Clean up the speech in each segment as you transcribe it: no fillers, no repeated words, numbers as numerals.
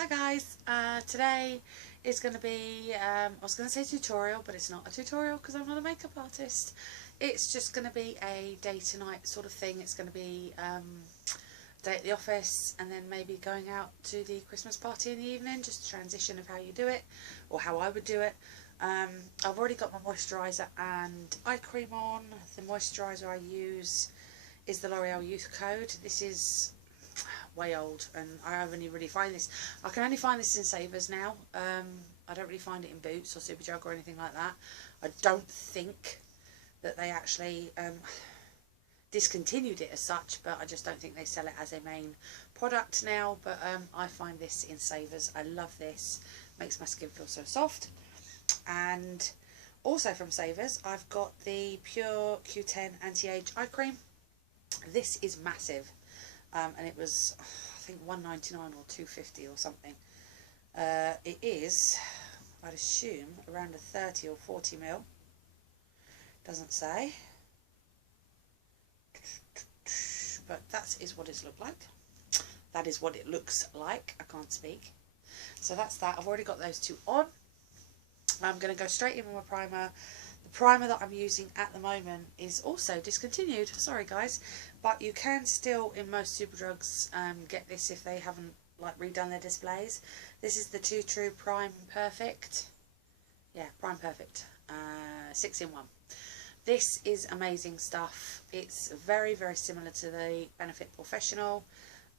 Hi guys, today is going to be, I was going to say tutorial, but it's not a tutorial because I'm not a makeup artist. It's just going to be a day to night sort of thing. It's going to be a day at the office and then maybe going out to the Christmas party in the evening, just a transition of how you do it or how I would do it. I've already got my moisturiser and eye cream on. The moisturiser I use is the L'Oreal Youth Code. This is way old and I only really find this, I can only find this in Savers now. I don't really find it in Boots or Superdrug or anything like that. I don't think that they actually discontinued it as such, but I just don't think they sell it as a main product now. But I find this in Savers. I love this, makes my skin feel so soft. And also from Savers I've got the Pure Q10 Anti-Age Eye Cream. This is massive. And it was, I think, $1.99 or $2.50 or something. It is, I'd assume, around a 30 or 40 ml. Doesn't say. But that is what it's looked like. That is what it looks like. I can't speak. So that's that. I've already got those two on. I'm going to go straight in with my primer. The primer that I'm using at the moment is also discontinued. Sorry guys, but you can still in most Superdrugs get this if they haven't redone their displays. This is the Too True Prime Perfect. Yeah, Prime Perfect. 6 in 1. This is amazing stuff. It's very, very similar to the Benefit Professional.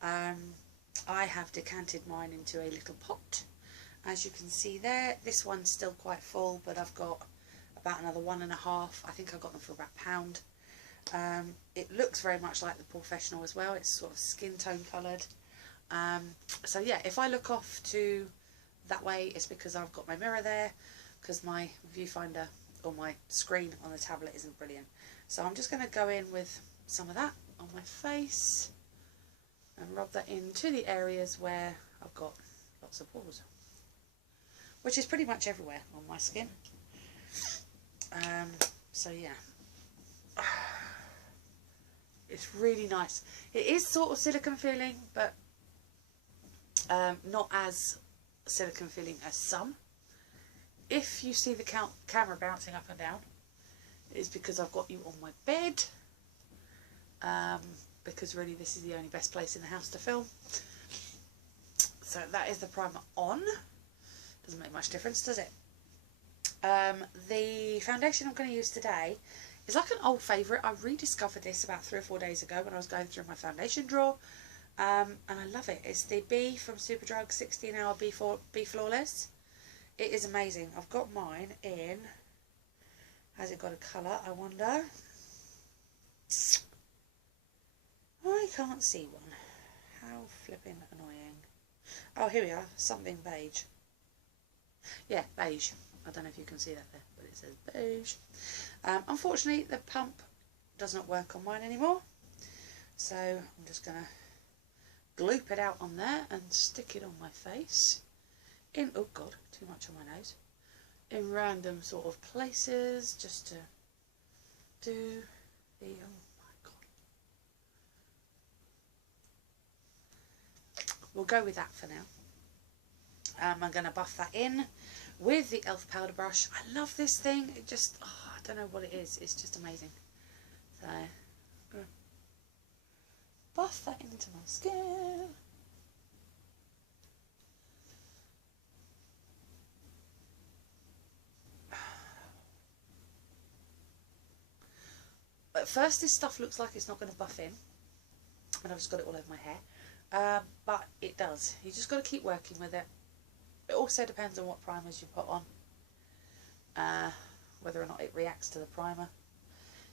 I have decanted mine into a little pot. As you can see there, this one's still quite full, but I've got about another 1.5. I think I got them for about £1. It looks very much like the Professional as well. It's sort of skin tone coloured. So yeah, if I look off to that way, it's because I've got my mirror there, because my viewfinder or my screen on the tablet isn't brilliant. So I'm just going to go in with some of that on my face and rub that into the areas where I've got lots of pores, which is pretty much everywhere on my skin. So yeah, it's really nice. It is sort of silicone feeling, but not as silicone feeling as some. If you see the camera bouncing up and down, it's because I've got you on my bed, because really this is the only best place in the house to film. So that is the primer on. Doesn't make much difference, does it? The foundation I'm going to use today is like an old favourite. I rediscovered this about 3 or 4 days ago when I was going through my foundation drawer, and I love it. It's the B from Superdrug 16 Hour B Flawless. It is amazing. I've got mine in, has it got a colour, I wonder? I can't see one. How flipping annoying. Oh, here we are, something beige. Yeah, beige. I don't know if you can see that there, but it says beige. Unfortunately, the pump does not work on mine anymore. So I'm just going to gloop it out on there and stick it on my face. Oh God, too much on my nose. In random sort of places, just to do the, oh my God. We'll go with that for now. I'm going to buff that in with the e.l.f. powder brush. I love this thing. It just, oh, I don't know what it is. It's just amazing. So, buff that into my skin. At first this stuff looks like it's not going to buff in, and I've just got it all over my hair, but it does. You just got to keep working with it. It also depends on what primers you put on, whether or not it reacts to the primer.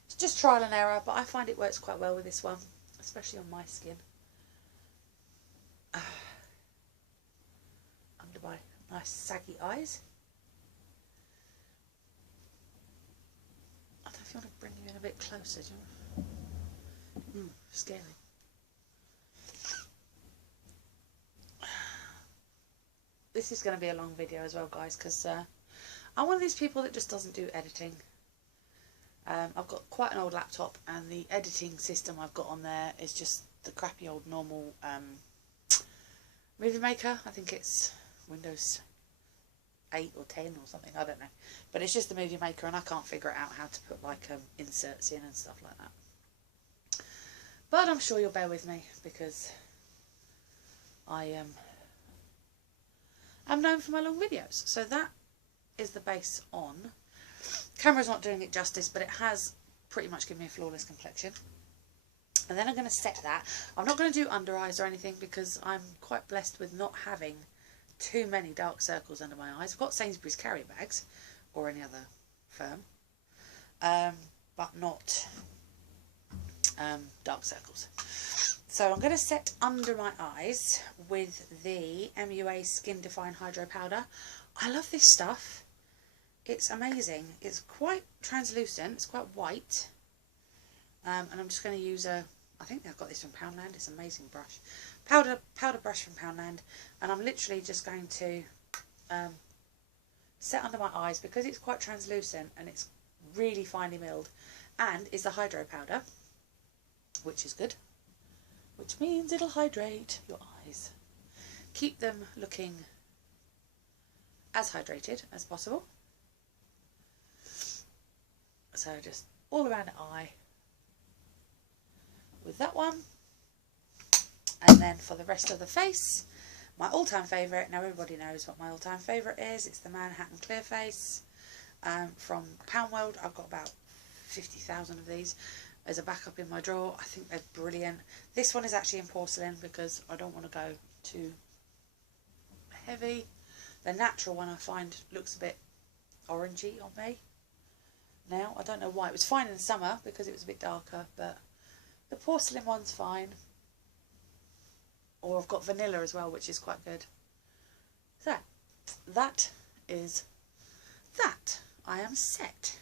It's just trial and error, but I find it works quite well with this one, especially on my skin. Under my nice saggy eyes. I don't know if you want to bring you in a bit closer, do you? Scary. This is going to be a long video as well, guys, because I'm one of these people that just doesn't do editing. I've got quite an old laptop, and the editing system I've got on there is just the crappy old normal Movie Maker. I think it's Windows 8 or 10 or something, I don't know. But it's just the Movie Maker, and I can't figure out how to put like inserts in and stuff like that. But I'm sure you'll bear with me, because I I'm known for my long videos. So that is the base on. Camera's not doing it justice, but it has pretty much given me a flawless complexion. And then I'm going to set that. I'm not going to do under eyes or anything, because I'm quite blessed with not having too many dark circles under my eyes. I've got Sainsbury's carrier bags, or any other firm, but not dark circles. So I'm going to set under my eyes with the MUA Skin Define Hydro Powder. I love this stuff. It's amazing. It's quite translucent. It's quite white. And I'm just going to use I think I've got this from Poundland. It's an amazing brush. Powder brush from Poundland. And I'm literally just going to set under my eyes, because it's quite translucent and it's really finely milled. And it's a hydro powder, which is good. Which means it'll hydrate your eyes. Keep them looking as hydrated as possible. So just all around the eye with that one. And then for the rest of the face, my all-time favourite. Now everybody knows what my all-time favourite is. It's the Manhattan Clear Face from Pound World. I've got about 50,000 of these as a backup in my drawer. I think they're brilliant. This one is actually in porcelain, because I don't want to go too heavy. The natural one I find looks a bit orangey on me now. I don't know why. It was fine in the summer because it was a bit darker, but the porcelain one's fine. Or I've got vanilla as well, which is quite good. So that is that. I am set.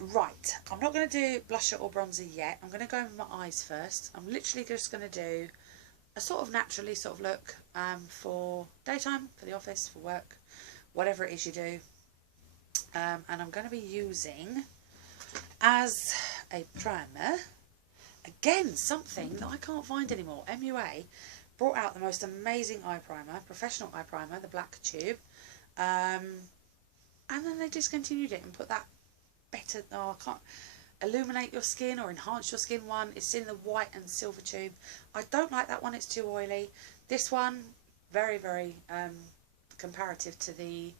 Right, I'm not going to do blusher or bronzer yet. I'm going to go in with my eyes first. I'm literally just going to do a sort of naturally sort of look for daytime, for the office, for work, whatever it is you do. And I'm going to be using, as a primer, again, something that I can't find anymore. MUA brought out the most amazing eye primer, professional eye primer, the black tube. And then they discontinued it and put that better, I can't, illuminate your skin or enhance your skin one. It's in the white and silver tube. I don't like that one, it's too oily. This one, very, very comparative to the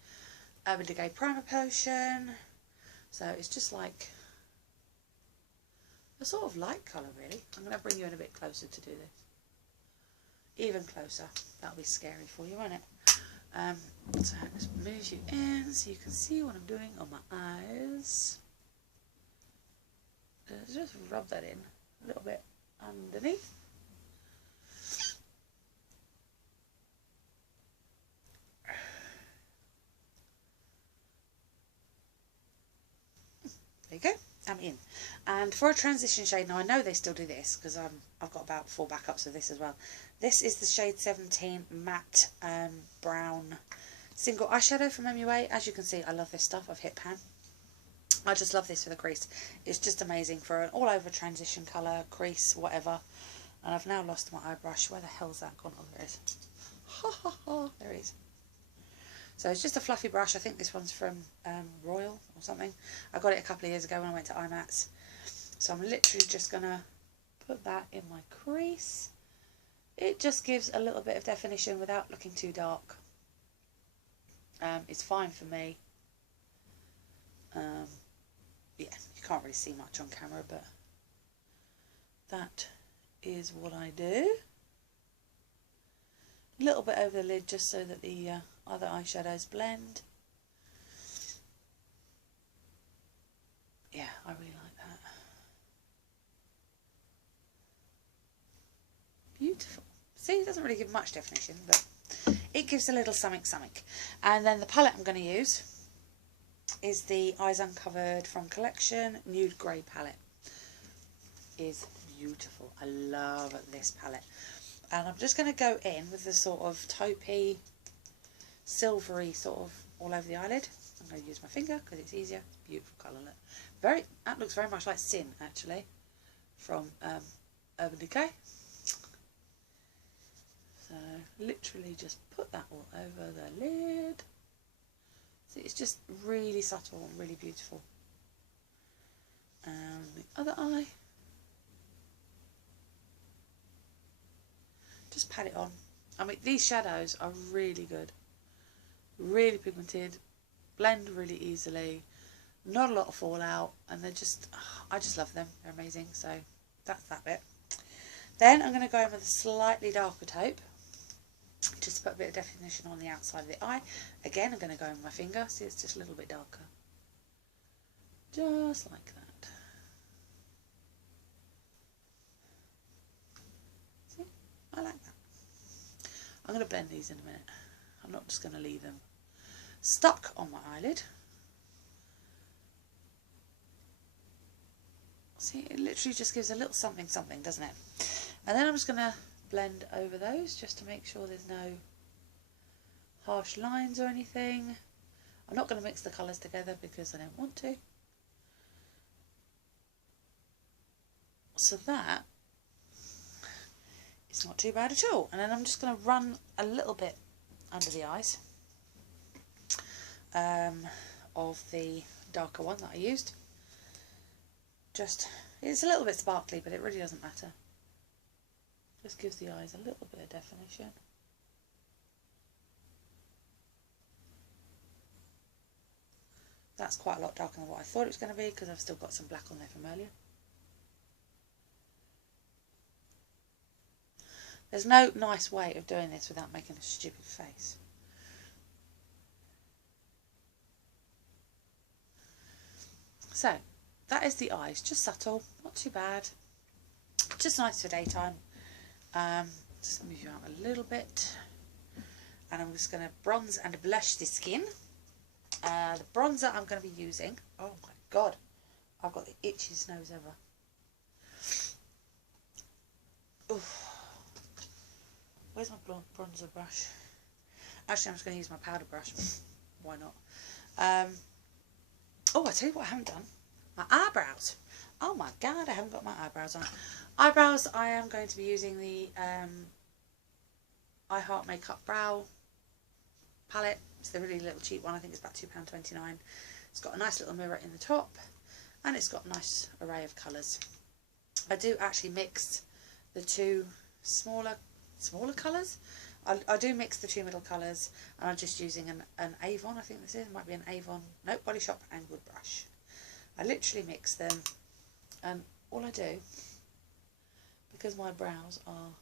Urban Decay Primer Potion. So it's just like a sort of light colour, really. I'm going to bring you in a bit closer to do this. Even closer. That'll be scary for you, won't it? So let's move you in so you can see what I'm doing on my eyes. Just rub that in a little bit underneath. There you go. I'm in. And for a transition shade, now I know they still do this because I've got about 4 backups of this as well. This is the shade 17 matte brown single eyeshadow from MUA. As you can see, I love this stuff. I've hit pan. I just love this for the crease. It's just amazing for an all over transition colour, crease, whatever. And I've now lost my eye brush. Where the hell's that gone? Oh, there it is. Ha ha ha. There it is. So it's just a fluffy brush. I think this one's from Royal or something. I got it a couple of years ago when I went to IMATS. So I'm literally just going to put that in my crease. It just gives a little bit of definition without looking too dark. It's fine for me. Yeah, you can't really see much on camera, but that is what I do. A little bit over the lid just so that the other eyeshadows blend. Yeah, I really like that. Beautiful. See, it doesn't really give much definition, but it gives a little something. And then the palette I'm going to use is the Eyes Uncovered from Collection Nude Grey palette. Is beautiful. I love this palette. And I'm just going to go in with the sort of taupey, silvery sort of all over the eyelid. I'm going to use my finger because it's easier. Beautiful colour. Look. That looks very much like Sin, actually, from Urban Decay. So So literally just put that all over the lid. See, it's just really subtle and really beautiful. And the other eye. Just pat it on. I mean, these shadows are really good. Really pigmented. Blend really easily. Not a lot of fallout. And they're just, I just love them. They're amazing. So that's that bit. Then I'm going to go in with a slightly darker taupe. Just to put a bit of definition on the outside of the eye. Again, I'm going to go in with my finger. See, it's just a little bit darker. Just like that. See? I like that. I'm going to blend these in a minute. I'm not just going to leave them stuck on my eyelid. See, it literally just gives a little something something, doesn't it? And then I'm just going to blend over those just to make sure there's no harsh lines or anything. I'm not going to mix the colours together because I don't want to. So that is not too bad at all. And then I'm just going to run a little bit under the eyes of the darker one that I used. Just, it's a little bit sparkly, but it really doesn't matter. Just gives the eyes a little bit of definition. That's quite a lot darker than what I thought it was going to be because I've still got some black on there from earlier. There's no nice way of doing this without making a stupid face. So, that is the eyes. Just subtle, not too bad. Just nice for daytime. Just move you out a little bit. And I'm just going to bronze and blush the skin. The bronzer I'm going to be using. Oh my god. I've got the itchiest nose ever. Oof. Where's my bronzer brush? Actually, I'm just going to use my powder brush. Why not? Oh, I tell you what I haven't done. My eyebrows. Oh my god, I haven't got my eyebrows on. Eyebrows, I am going to be using the I Heart Makeup Brow palette. It's the really little cheap one. I think it's about £2.29. It's got a nice little mirror in the top. And it's got a nice array of colours. I do actually mix the two smaller colours. I do mix the two middle colours, and I'm just using an Avon, I think this is, it might be an Avon, nope, Body Shop angled brush. I literally mix them, and all I do, because my brows are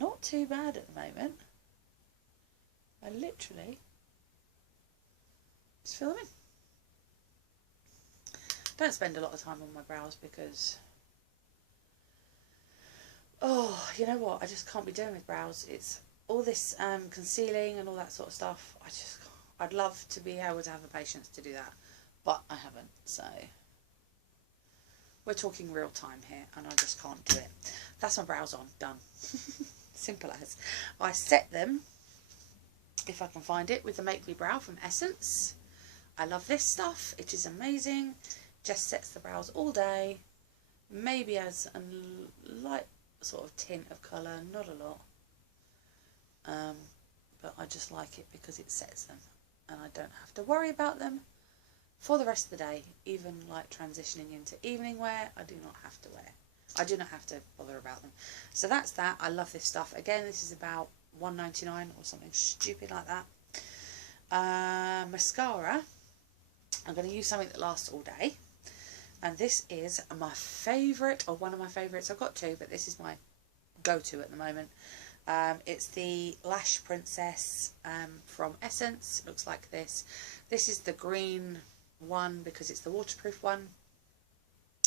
not too bad at the moment, I literally just fill them in. Don't spend a lot of time on my brows because, oh, you know what, I just can't be doing with brows. It's all this concealing and all that sort of stuff. I'd love to be able to have the patience to do that, but I haven't. So we're talking real time here, and I just can't do it. That's my brows on, done. Simple as. I set them, if I can find it, with the Make Me Brow from Essence. I love this stuff. It is amazing. Just sets the brows all day. Maybe as a light sort of tint of colour, not a lot. But I just like it because it sets them, and I don't have to worry about them for the rest of the day. Even like transitioning into evening wear, I do not have to wear. I do not have to bother about them. So that's that. I love this stuff. Again, this is about £1.99 or something stupid like that. Mascara. I'm going to use something that lasts all day. And this is my favourite, or one of my favourites. I've got two, but this is my go-to at the moment. It's the Lash Princess from Essence. It looks like this. This is the green one because it's the waterproof one.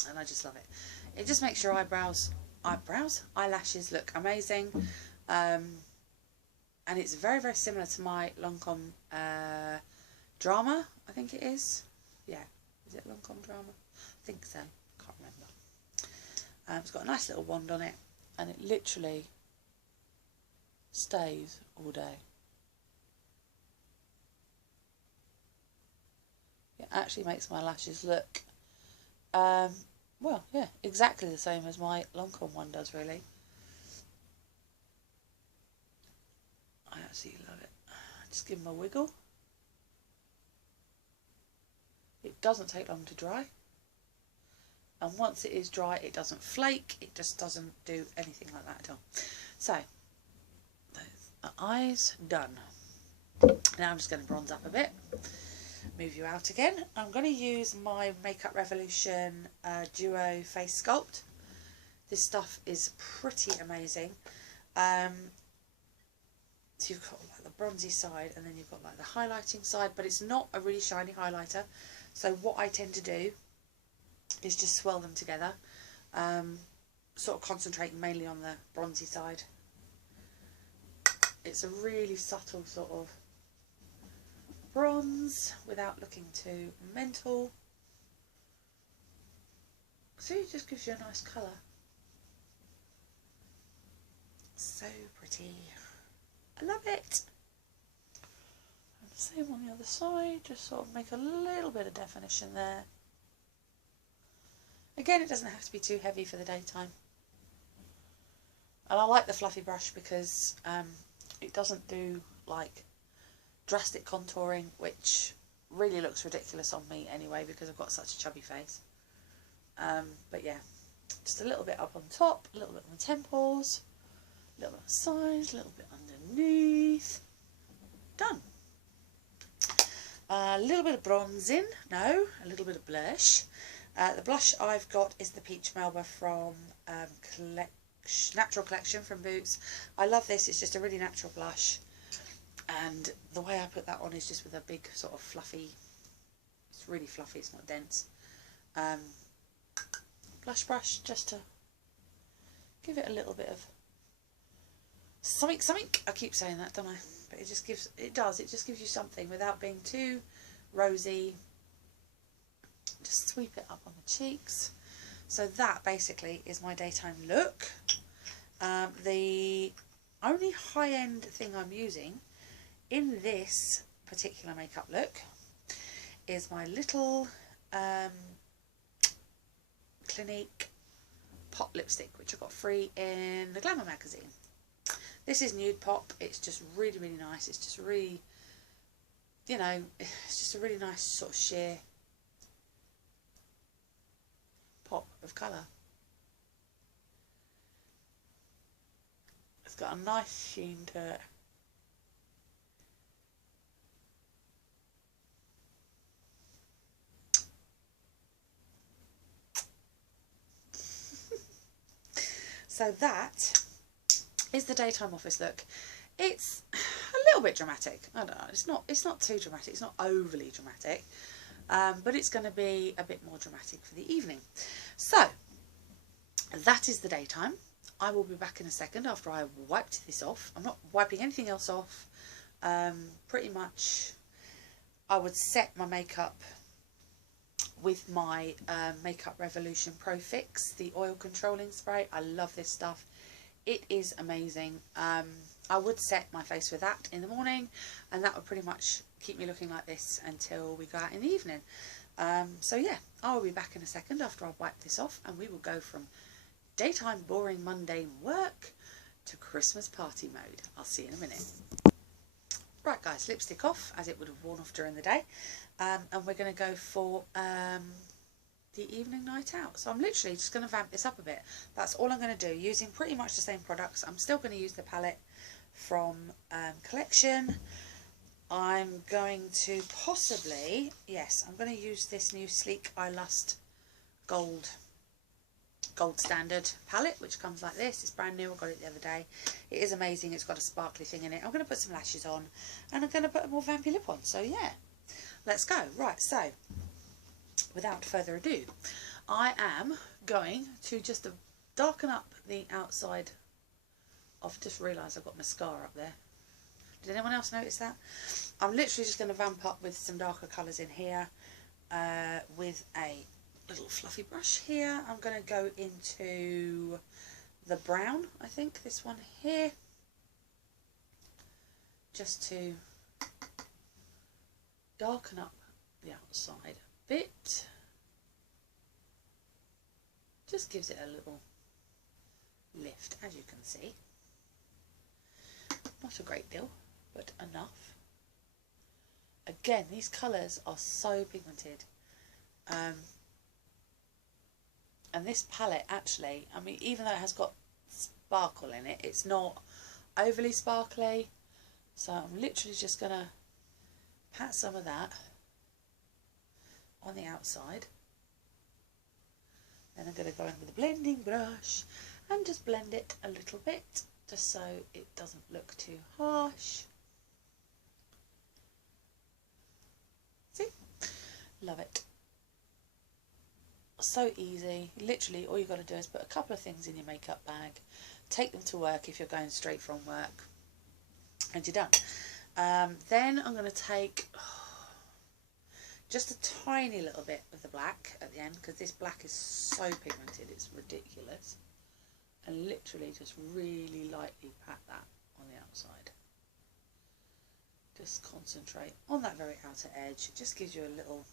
And I just love it. It just makes your eyelashes look amazing. And it's very, very similar to my Lancome Drama, I think it is. Yeah, is it Lancome Drama? I think so, can't remember. It's got a nice little wand on it, and it literally stays all day. It actually makes my lashes look, well, yeah, exactly the same as my Lancome one does, really. absolutely love it. Just give them a wiggle. It doesn't take long to dry. And once it is dry, it doesn't flake. It just doesn't do anything like that at all. So, the eyes done. Now I'm just going to bronze up a bit. Move you out again. I'm going to use my Makeup Revolution Duo Face Sculpt. This stuff is pretty amazing. So you've got like the bronzy side and then you've got like the highlighting side, but it's not a really shiny highlighter. So what I tend to do is just swirl them together, sort of concentrating mainly on the bronzy side. It's a really subtle sort of bronze without looking too mental. So it just gives you a nice colour. So pretty. I love it. And the same on the other side, just sort of make a little bit of definition there. Again, it doesn't have to be too heavy for the daytime. And I like the fluffy brush because it doesn't do like drastic contouring, which really looks ridiculous on me anyway because I've got such a chubby face. But yeah, just a little bit up on top, a little bit on the temples, a little bit on the sides, a little bit underneath. Done. A little bit of bronzing, no, a little bit of blush. The blush I've got is the Peach Melba from Natural Collection from Boots. I love this, it's just a really natural blush. And the way I put that on is just with a big sort of fluffy, it's really fluffy, it's not dense. Blush brush just to give it a little bit of something. I keep saying that, don't I? But it just gives you something without being too rosy. Just sweep it up on the cheeks. So that basically is my daytime look. The only high-end thing I'm using in this particular makeup look is my little Clinique pop lipstick, which I got free in the Glamour magazine. This is Nude Pop. It's just really, really nice. It's just really, you know, it's just a really nice sort of sheer pop of colour. It's got a nice sheen to it. So that is the daytime office look. It's a little bit dramatic. I don't know. It's not too dramatic. It's not overly dramatic. But it's going to be a bit more dramatic for the evening. So that is the daytime. I will be back in a second after I wiped this off. I'm not wiping anything else off. Pretty much I would set my makeup with my Makeup Revolution Pro Fix, the oil controlling spray. I love this stuff. It is amazing. I would set my face with that in the morning, and that would pretty much keep me looking like this until we go out in the evening. So yeah, I'll be back in a second after I've wiped this off, and we will go from daytime boring mundane work to Christmas party mode. I'll see you in a minute. Right guys, lipstick off as it would have worn off during the day, and we're going to go for the evening night out. So I'm literally just going to vamp this up a bit. That's all I'm going to do, using pretty much the same products. I'm still going to use the palette from Collection. I'm going to possibly, yes, I'm going to use this new Sleek I Lust Gold Standard palette, which comes like this. It's brand new. I got it the other day. It is amazing. It's got a sparkly thing in it. I'm going to put some lashes on, and I'm going to put a more vampy lip on. So yeah, let's go. Right, so without further ado, I am going to just darken up the outside. I've just realised I've got mascara up there. Did anyone else notice that? I'm literally just going to vamp up with some darker colours in here with a little fluffy brush here. I'm going to go into the brown, I think, this one here, just to darken up the outside a bit. Just gives it a little lift, as you can see. Not a great deal, but enough. Again, these colours are so pigmented. And this palette actually, I mean, even though it has got sparkle in it, it's not overly sparkly. So I'm literally just going to pat some of that on the outside. Then I'm going to go in with a blending brush and just blend it a little bit, just so it doesn't look too harsh. See? Love it. So easy. Literally all you've got to do is put a couple of things in your makeup bag, take them to work if you're going straight from work, and you're done. Then I'm going to take just a tiny little bit of the black at the end, because this black is so pigmented, it's ridiculous. And literally just really lightly pat that on the outside. Just concentrate on that very outer edge. It just gives you a little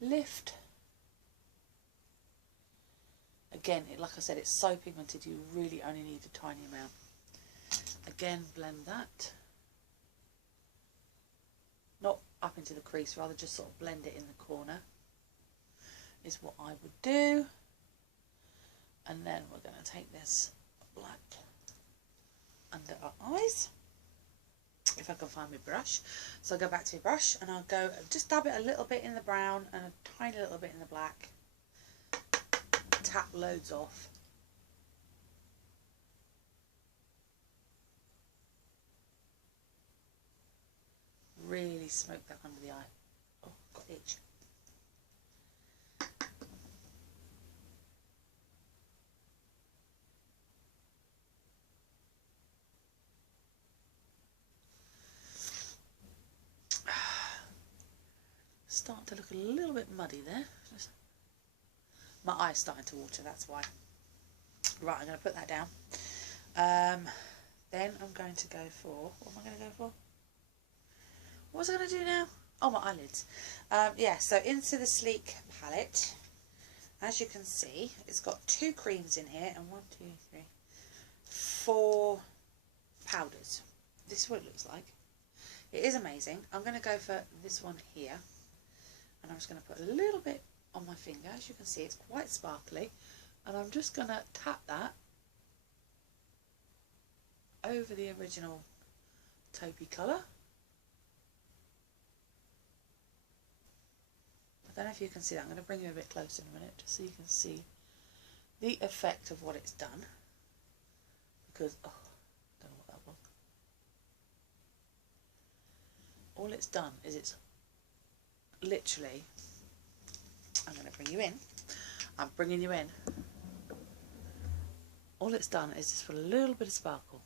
lift. Again, like I said, it's so pigmented, you really only need a tiny amount. Again, blend that. Not up into the crease, rather just sort of blend it in the corner is what I would do. And then we're going to take this black under our eyes, if I can find my brush. So I'll go back to my brush and I'll go just dab it a little bit in the brown and a tiny little bit in the black. Tap loads off. Really smoke that under the eye. Oh, got itch. Starting to look a little bit muddy there. My eye's starting to water, that's why. Right, I'm going to put that down. Then I'm going to go for, what am I going to go for? What was I going to do now? Oh, my eyelids. Yeah, so into the Sleek palette. As you can see, it's got 2 creams in here and 1, 2, 3, 4 powders. This is what it looks like. It is amazing. I'm going to go for this one here. And I'm just going to put a little bit on my finger. As you can see, it's quite sparkly. And I'm just going to tap that over the original taupey colour. I don't know if you can see that. I'm going to bring you a bit closer in a minute just so you can see the effect of what it's done. Because, oh, I don't know what that was. All it's done is it's literally, I'm going to bring you in. I'm bringing you in. All it's done is just put a little bit of sparkle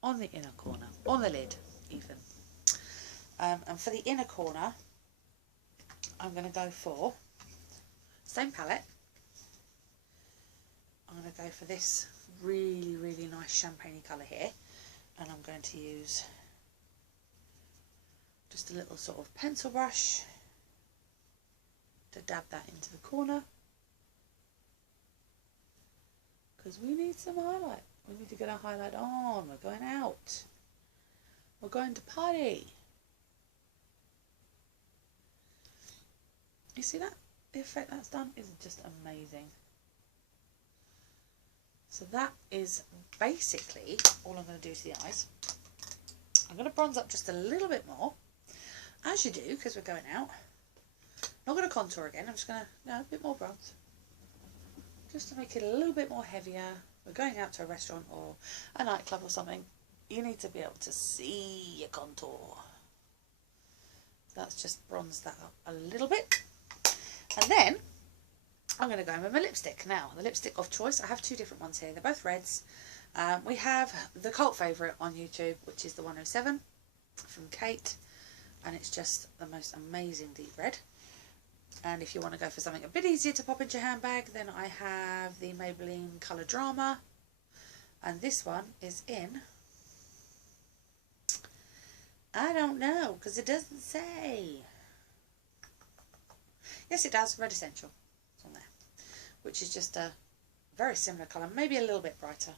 on the inner corner, on the lid even. And for the inner corner, I'm going to go for, same palette, I'm going to go for this really, really nice champagne colour here. And I'm going to use just a little sort of pencil brush to dab that into the corner. Because we need some highlight. We need to get our highlight on. We're going out. We're going to party. You see that? The effect that's done is just amazing. So that is basically all I'm going to do to the eyes. I'm going to bronze up just a little bit more, as you do, because we're going out. Not going to contour again. I'm just going to, no, a bit more bronze. Just to make it a little bit more heavier. We're going out to a restaurant or a nightclub or something. You need to be able to see your contour. That's just bronzed that up a little bit. And then I'm going to go in with my lipstick. Now, the lipstick of choice, I have 2 different ones here. They're both reds. We have the cult favourite on YouTube, which is the 107 from Kate. And it's just the most amazing deep red. And if you want to go for something a bit easier to pop into your handbag, then I have the Maybelline Colour Drama. And this one is in, I don't know, because it doesn't say. Yes, it does. Red Essential. It's on there. Which is just a very similar colour. Maybe a little bit brighter.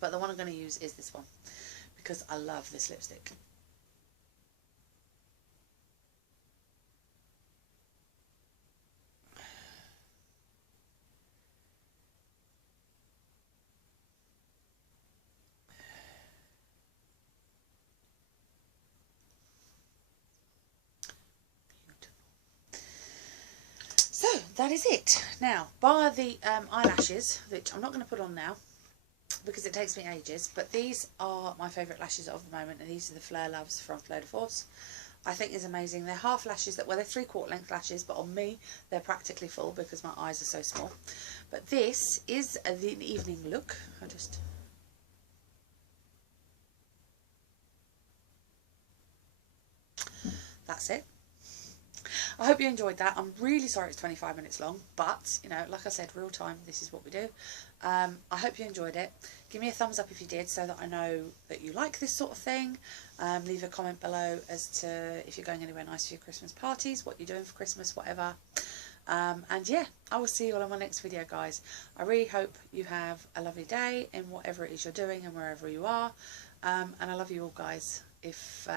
But the one I'm going to use is this one. because I love this lipstick. So that is it. Now, bar the eyelashes, which I'm not going to put on now because it takes me ages, but these are my favourite lashes of the moment, and these are the Fleur Loves from Fleur de Force. I think is amazing. They're half lashes, well, they're 3/4 length lashes, but on me they're practically full because my eyes are so small. But this is the evening look. That's it. I hope you enjoyed that. I'm really sorry it's 25 minutes long, but, you know, like I said, real time, this is what we do. I hope you enjoyed it. Give me a thumbs up if you did, so that I know that you like this sort of thing. Leave a comment below as to if you're going anywhere nice for your Christmas parties, what you're doing for Christmas, whatever. And yeah, I will see you all in my next video, guys. I really hope you have a lovely day in whatever it is you're doing and wherever you are. And I love you all, guys. If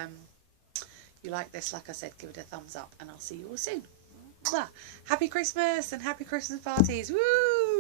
you like this, like I said, give it a thumbs up, and I'll see you all soon. Mwah. Happy Christmas and happy Christmas parties. Woo!